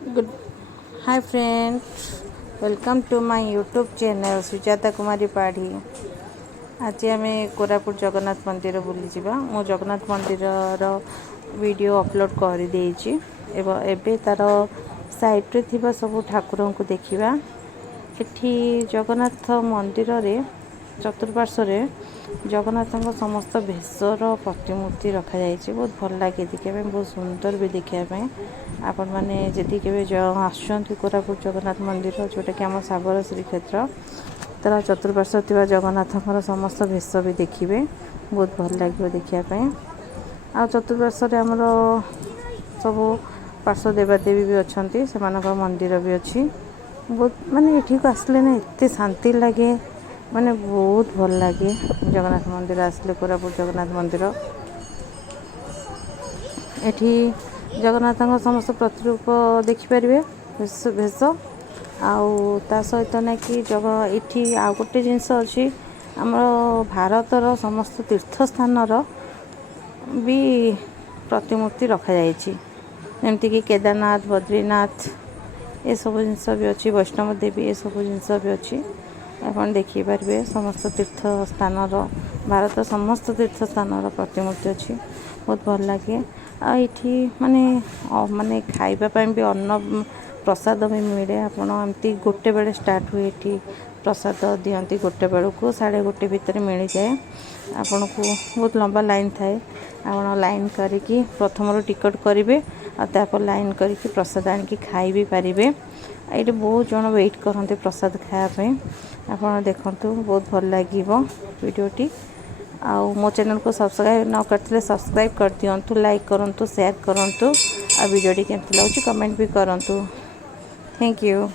Good. Hi friends, welcome to my YouTube channel Sujata Kumari Padhi. आज आम कोरापुट जगन्नाथ मंदिर बुली जावा। मो जगन्नाथ मंदिर वीडियो अपलोड कर देछि एबे तार साइड रे थिबा सब ठाकुर को देखिबा। एठी जगन्नाथ मंदिर रे चतुर्पार्श्व रे जगन्नाथ समस्त भेषर प्रतिमूर्ति रखा जाइए। बहुत भल लगे देखा, बहुत सुंदर भी देखा। आपण मैंने जदि के आसुँच कोरापुट जगन्नाथ मंदिर जोटा कि आम सागर श्रीक्षेत्र तार चतुर्पार्श्व थिबा जगन्नाथ समस्त भेष भी देखिए। बहुत भल लगे देखापी। आ चतुर्पार्श्व आमर सब पार्श्व देवादेवी भी अच्छा से मंदिर भी अच्छी। बहुत माने एठी को आसले ना एत शांति लगे, माने बहुत भल लगे जगन्नाथ मंदिर आसले। कोरापुट जगन्नाथ मंदिर एठी जगन्नाथ समस्त प्रतिरूप देखिपारे भेष आ सहित ना कि जग ये आ गोटे जिनस अच्छी आम भारतर समस्त तीर्थस्थानर भी प्रतिमूर्ति रखा जाइए। जमतीक केदारनाथ, बद्रीनाथ ये सब जिनस भी अच्छी, वैष्णव देवी ये सब जिनस भी अच्छी। आप देखिपारे समस्त तीर्थ स्थानर, भारत समस्त तीर्थ स्थानर प्रतिमूर्ति अच्छी। बहुत भल लगे। आठी माने माने खाइबापी भी अन्न प्रसाद भी मिले। आपमती गोटे बेले स्टार्ट हुए ये प्रसाद दियंती, गोटे बेलू 1:30 भितर मिल जाए। आपन को बहुत लंबा लाइन थाए। आप लाइन करिकी प्रथम टिकट करेंगे और लाइन करके प्रसाद आनिकी खाई भी पारे। ये बहुत जन वेट करते प्रसाद खायापी। आप देखु बहुत भल लगे वीडियोटी। आउ मो चैनल को सब्सक्राइब न करते सब्सक्राइब कर दिंतु, लाइक करूँ, शेयर करूँ। आ वीडियोटी केमती लगे कमेंट भी करूँ। Thank you.